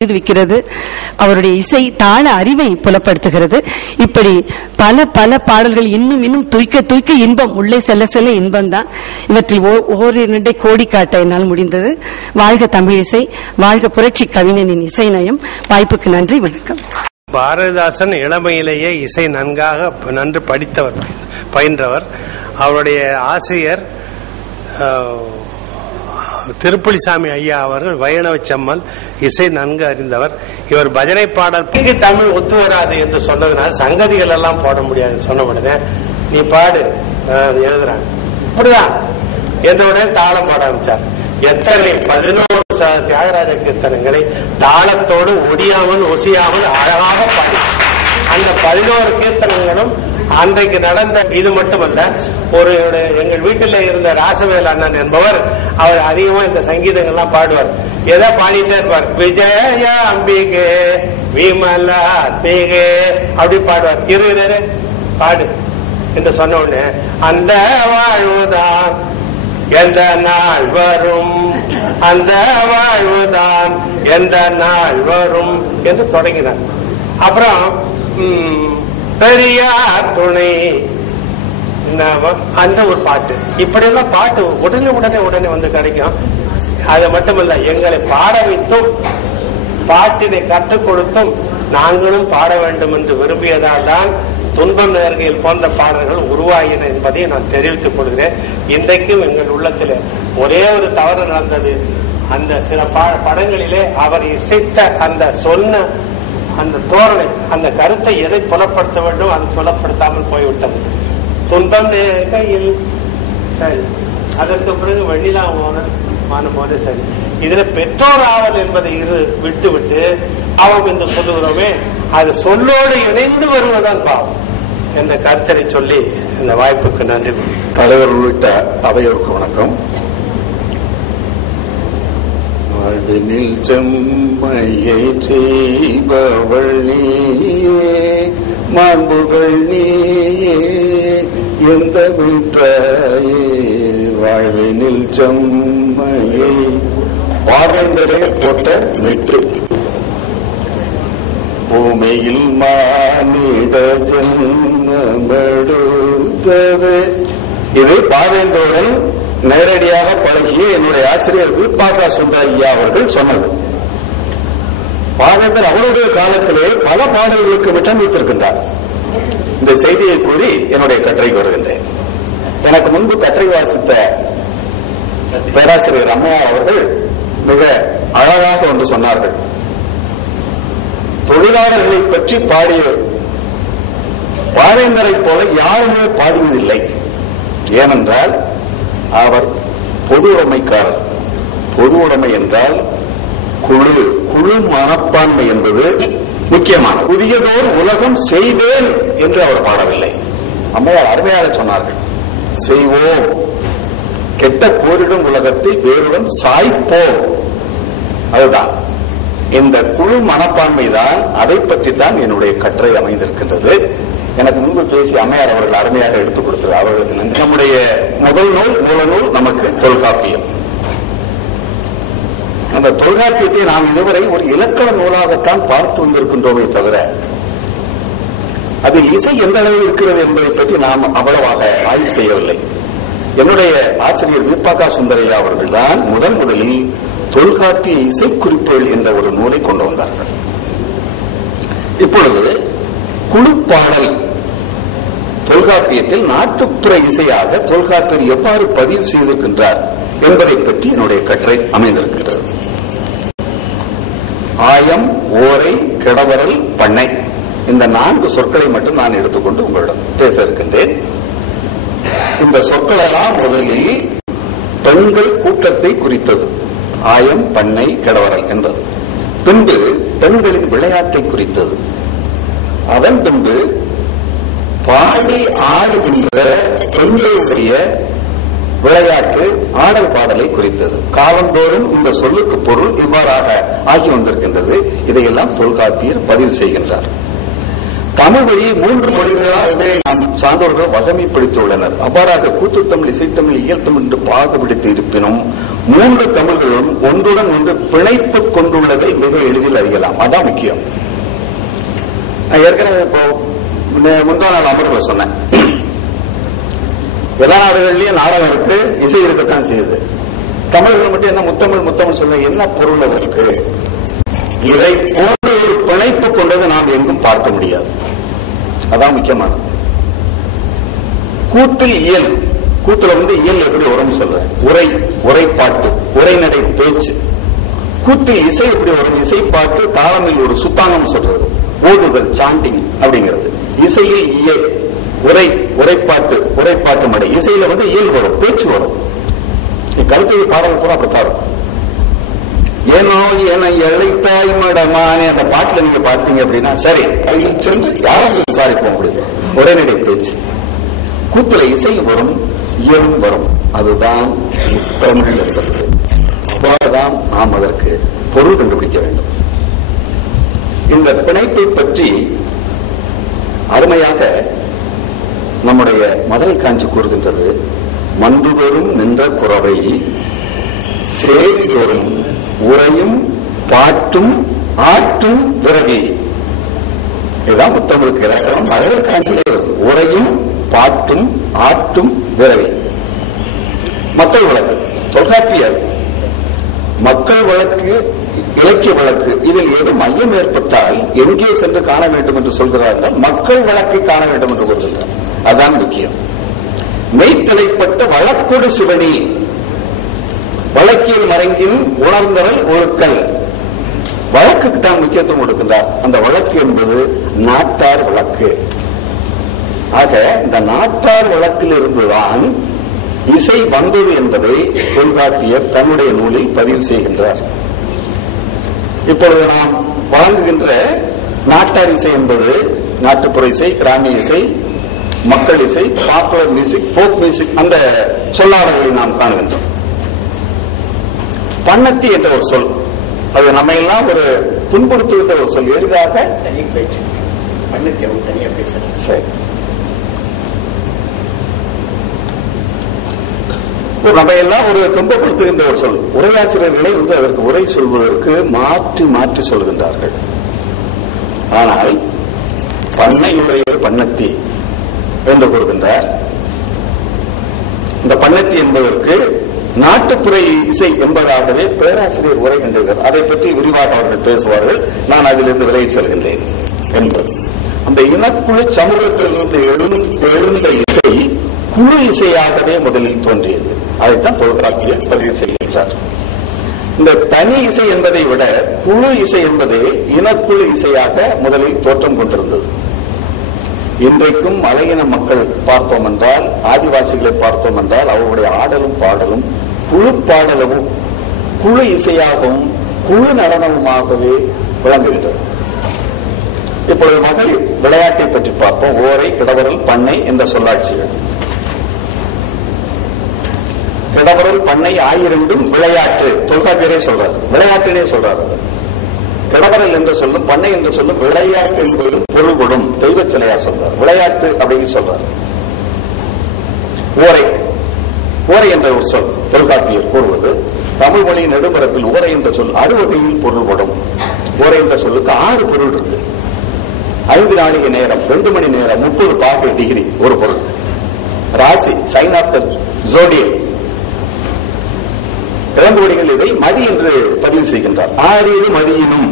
தெரிவிக்கிறது. அவருடைய இசை தாள அறிவை புலப்படுத்துகிறது. இப்படி பல பல பாடல்கள் இன்னும் இன்னும் துய்க்க துய்க்க இன்பம், உள்ளே செல்ல செல்ல இன்பம் தான். இவற்றில் ஓரிரண்டை கோடி காட்ட என்னால் முடிந்தது. வாழ்க தமிழ் இசை, வாழ்க புரட்சி கவிஞனின் இசை நயம். வாய்ப்புக்கு நன்றி, வணக்கம். பாரதிதாசன் இளமையிலேயே இசை நன்கு படித்தவர், பயின்றவர். அவருடைய ஆசிரியர் திருப்புலிசாமி ஐயா அவர்கள் வைணவ செம்மல், இசை நன்கு அறிந்தவர். இவர் பஜனை பாடல் தமிழ் ஒத்து வராது என்று சொன்னதுனால் சங்கதிகள் எல்லாம் போட முடியாது சொன்ன உடனே நீ பாடு எழுதுறாங்க இப்படிதான் என்ற உடனே தாளம் பாட ஆரம்பிச்சார். எத்தனை 11 தியாகராஜ கீர்த்தனங்களை தாளத்தோடு ஒடியாமல் ஒசியாமல் அழகாக பாடி, அந்த 11 கீர்த்தனங்களும் அன்றைக்கு நடந்த. இது மட்டுமல்ல, எங்கள் வீட்டில் இருந்த ராசவேல் அண்ணன் என்பவர், அவர் அதிகமா இந்த சங்கீதங்கள்லாம் பாடுவார். எதை பாடிட்டே இருப்பார், விஜய அம்பிகே விமலா அம்பிகே அப்படி பாடுவார். இரு பாடு என்று சொன்ன உடனே அந்த வாழ்வுதான் எந்த நாள் வரும், அந்த வாழ்வுதான் எந்த நாள் வரும் என்று தொடங்கினார். அப்புறம் பெரியார் துணை அந்த ஒரு பாட்டு, இப்படி எல்லாம் பாட்டு உடனே வந்து கிடைக்கும். அது மட்டுமல்ல, எங்களை பாட வைத்தும் பாட்டினை கற்றுக் கொடுத்தும் நாங்களும் பாட வேண்டும் என்று விரும்பியதால் தான் துன்பம் நேர்கையில் போன்ற பாடல்கள் உருவாகின என்பதை நான் தெரிவித்துக் கொள்கிறேன். இன்றைக்கும் எங்கள் உள்ளத்தில் ஒரே ஒரு தவறு நடந்தது. அந்த சில படங்களிலே அவர் இசைத்த அந்த சொன்ன அந்த தோரணை, அந்த கருத்தை எதை புலப்படுத்த வேண்டும் அது புலப்படுத்தாமல் போய்விட்டது. துன்பம் நேர்கையில் சரி, அதற்கு பிறகு வெண்ணிலா மானும் போது சரி. இதுல பெற்றோர் ஆவல் என்பதை விட்டு பாவம் என்று சொல்லுகிறோமே, அது சொல்லோடு இணைந்து வருவதுதான் பாவம் என்ற கருத்தரை சொல்லி இந்த வாய்ப்புக்கு நன்றி. தலைவர் உள்ளிட்ட அவையோருக்கு வணக்கம். வாழ்வினில் செம்மையை செய்பவள் நீயே, மாண்புகள் நீயே, எந்த வீட்டாயே. வாழ்வினில் செம்மையை பாவேந்தரே போட்ட மெட்டு, பூமியில் மானிட ஜென்மமெடுத்தது. இது பாவேந்தருடன் நேரடியாக பழகிய என்னுடைய ஆசிரியர் விபாகா சுந்தரையா அவர்கள் சொன்னது. பாவேந்தர் அவருடைய காலத்திலே பல பாடல்களுக்கு விட்டம் வைத்திருக்கின்றார். இந்த செய்தியை கூறி என்னுடைய கட்டுரைக்கு வருகின்றேன். எனக்கு முன்பு கட்டுரை வாசித்த பேராசிரியர் அம்மையா அவர்கள் மிக அழகாக ஒன்று சொன்னார்கள். தொழிலாளர்களை பற்றி பாடிய பாவேந்தரை போல யாருமே பாடுவதில்லை. ஏனென்றால் அவர் பொது உடைமைக்காரர். பொது உடைமை என்றால் குழு மனப்பான்மை என்பது முக்கியமான. புதியதோர் உலகம் செய்வேன் என்று அவர் பாடவில்லை. அம்மையார் அருமையாக சொன்னார்கள், செய்வோம், கெட்ட போரிடும் உலகத்தை வேறுடன் சாய்ப்போம். அதுதான் இந்த குழு மனப்பான்மை தான். அதை பற்றி தான் என்னுடைய கட்டுரை அமைந்திருக்கின்றது. எனக்கு முன்பு பேசிய அம்மையார் அவர்கள் அருமையாக எடுத்துக் கொடுத்தது, அவர்களுக்கு நன்றி. நம்முடைய முதல் நூல், மூல நூல் நமக்கு தொல்காப்பியம். அந்த தொல்காப்பியத்தை நாம் இதுவரை ஒரு இலக்கண நூலாகத்தான் பார்த்து வந்திருக்கின்றோமே தவிர அதில் இசை எந்த அளவு இருக்கிறது என்பதை பற்றி நாம் அவ்வளவாக ஆய்வு செய்யவில்லை. என்னுடைய ஆசிரியர் விபாகா சுந்தரையா அவர்கள் தான் முதலில் தொல்காப்பிய இசைக்குறிப்புகள் என்ற ஒரு நூலை கொண்டு வந்தார்கள். இப்பொழுது குழுப்பாடல் தொல்காப்பியத்தில் நாட்டுப்புற இசையாக தொல்காப்பியர் எவ்வாறு பதிவு செய்திருக்கின்றார் என்பதை பற்றி என்னுடைய கட்டுரை அமைந்திருக்கிறது. ஆயம், ஓரை, கிடவரல், பண்ணை, இந்த 4 சொற்களை மட்டும் நான் எடுத்துக்கொண்டு உங்களிடம் பேச இருக்கின்றேன். இந்த சொற்களெல்லாம் முதலில் பெண்கள் கூட்டத்தை குறித்தது. ஆயம், பண்ணை, கிடவரல் என்பது. பின்பு பெண்களின் விளையாட்டை குறித்தது. அதன் பின்பு பாடி ஆடுகின்ற பெண்களுடைய விளையாட்டு ஆடல் பாடலை குறித்தது. காலந்தோறும் இந்த சொல்லுக்கு பொருள் இவ்வாறாக ஆகி வந்திருக்கின்றது. இதையெல்லாம் தொல்காப்பியர் பதிவு செய்கின்றார். தமிழ் மொழியை 3 மொழிகளாகவே நாம் சான்றோர்கள் வகைமைப்படுத்தியுள்ளனர். அவ்வாறாக கூத்துத்தமிழ், இசைத்தமிழ், இயல்தமிழ் என்று பாகுபடுத்தி இருப்பினும் 3 தமிழ்களும் ஒன்றுடன் ஒன்று பிணைப்பு கொண்டுள்ளதை மிக எளிதில் அறியலாம். அதான் முக்கியம். நான் ஏற்கனவே இப்போ முந்தா நாள் அமர்வுல சொன்னேன், எல்லா நாடுகளிலும் நாடகம் இருக்கு, இசை இருக்கத்தான் செய்யுது. தமிழர்கள் மட்டும் என்ன முத்தமிழ் சொல்ல என்ன பொருள் அதற்கு? இதை போன்ற ஒரு பிணைப்பு கொண்டது நாம் எங்கும் பார்க்க முடியாது. அதான் முக்கியமானது. கூத்தில் இயல், கூத்துல இயல் எப்படி வரும் சொல்றேன், உரைப்பாட்டு, உரைநடை பேச்சு. கூத்தில் இசை எப்படி வரும், இசைப்பாட்டு, தாளமில் ஒரு சுத்தானம் சொல்றது, ஓதுதல், சாண்டிங் அப்படிங்கிறது. இசையில் இயல், உரைப்பாட்டு மடை. இசையில இயல் வரும், பேச்சு வரும். கருத்து பாடல் கூட அப்படித்தான். ஏனோ என எழைத்தாய் மடமானே அந்த பாட்டுல நீங்க பார்த்தீங்க அப்படின்னா சரி, அதில் சென்று யாரும் விசாரிப்போம் முடியும். உரைநடை பேச்சு. கூத்துல இசை வரும், இயலும் வரும். அதுதான் தமிழ் என்பது. அவ்வாறுதான் நாம் அதற்கு பொருள் கண்டுபிடிக்க வேண்டும். இந்த பிணைப்பை பற்றி அருமையாக நம்முடைய மதுரை காஞ்சி கூறுகின்றது. மன்றுதோறும் நின்ற குறவை சேரிதோறும் உரையும் பாட்டும் ஆட்டும் விரவி. இதுதான் முத்தமிழுக்கு இலக்கணம். மதுரை காஞ்சியில் உரையும் பாட்டும் ஆட்டும் விரவி. மக்கள் வழக்கு, தொல்காப்பியர் மக்கள் வழக்கு, இலக்கிய வழக்கு, இதில் ஏதோ மையம் ஏற்பட்டால் எங்கே சென்று காண வேண்டும் என்று சொல்கிறார்கள். மக்கள் வழக்கை காண வேண்டும் என்று கூறுகின்றார். அதுதான் முக்கியம். மெய்த்தலைப்பட்ட வழக்கொடு சிவனி, வழக்கில் மறைங்கின் உணர்ந்தவள் ஒழுக்கல். வழக்குக்கு தான் முக்கியத்துவம் கொடுக்கின்றார். அந்த வழக்கு என்பது நாட்டார் வழக்கு. ஆக இந்த நாட்டார் வழக்கில் இருந்துதான் இசை வந்தது என்பதை தொல்காப்பியர் தன்னுடைய நூலில் பதிவு செய்கின்றார். இப்பொழுது நாம் வழங்குகின்ற நாட்டார் இசை என்பது நாட்டுப்புற இசை, கிராமிய இசை, மக்கள் இசை, பாப்புலர் மியூசிக், போக் மியூசிக், அந்த சொல்லாடல்களை நாம் காணுகின்றோம். பண்ணத்தி என்ற ஒரு சொல், அது நம்ம எல்லாம் ஒரு துன்புறுத்துகின்ற ஒரு சொல். எளிதாக தனி பேச்சு, பண்ணத்தி அவங்க தனியா பேசுறேன். சரி, நம்ம எல்லாம் ஒரு துன்பப்படுத்துகின்ற ஒரு சொல். உரையாசிரியர்களை அதற்கு உரை சொல்வதற்கு மாற்றி மாற்றி சொல்கின்றார்கள். ஆனால் பண்ணையுடையவர் பண்ணத்தி என்று கூறுகின்றார். இந்த பண்ணத்தி என்பதற்கு நாட்டுப்புற இசை என்பதாகவே பேராசிரியர் உரை கண்டுகிறார். அதை பற்றி விரிவாக அவர்கள் பேசுவார்கள். நான் அதிலிருந்து விலகி செல்கின்றேன் என்பது. அந்த இனக்குழு சமூகத்திலிருந்து எழுந்த இசை குழு இசையாகவே முதலில் தோன்றியது. அதைத்தான் தொல்காப்பியர் பதிவு செய்கின்றார். இந்த தனி இசை என்பதை விட குழு இசை என்பதே இனக்குழு இசையாக முதலில் தோற்றம் கொண்டிருந்தது. இன்றைக்கும் மலையின மக்கள் பார்த்தோம் என்றால், ஆதிவாசிகளை பார்த்தோம் என்றால், அவருடைய ஆடலும் பாடலும் குழு பாடலும் குழு இசையாகவும் குழு நடனமுமாகவே விளங்குகின்றது. இப்பொழுது மகளிர் விளையாட்டை பற்றி பார்ப்போம். ஓரை, கிடவரல், பண்ணை என்ற சொல்லாட்சிகள். கிடவரல், பண்ணை ஆயிரண்டும் விளையாட்டு. தொல்காப்பியரே சொல்றார், விளையாட்டினே சொல்றார். கிடவரல் என்று சொல்லும், பண்ணை என்று சொல்லும், விளையாட்டு என்பது பொருள்படும் தெய்வ சிலையா சொல்றார். விளையாட்டு அப்படின்னு சொல்றார். ஓரை, ஓரை என்ற ஒரு சொல் தொல்காப்பியர் கூறுவது தமிழ் மொழி நெடுமரத்தில் ஓரை என்ற சொல் 6 வகையில் பொருள்படும். ஓரை என்ற சொல்லுக்கு 6 பொருள் இருக்கு. 5 நாழிகை நேரம், 2 மணி நேரம், 30 பாகை டிகிரி ஒரு பொருள். ராசி, சைன் ஆஃப் த ஜோடியக். இளங்கோடிகள் இதை மதி என்று பதிவு செய்கின்றார். ஆறிரு மதியினும்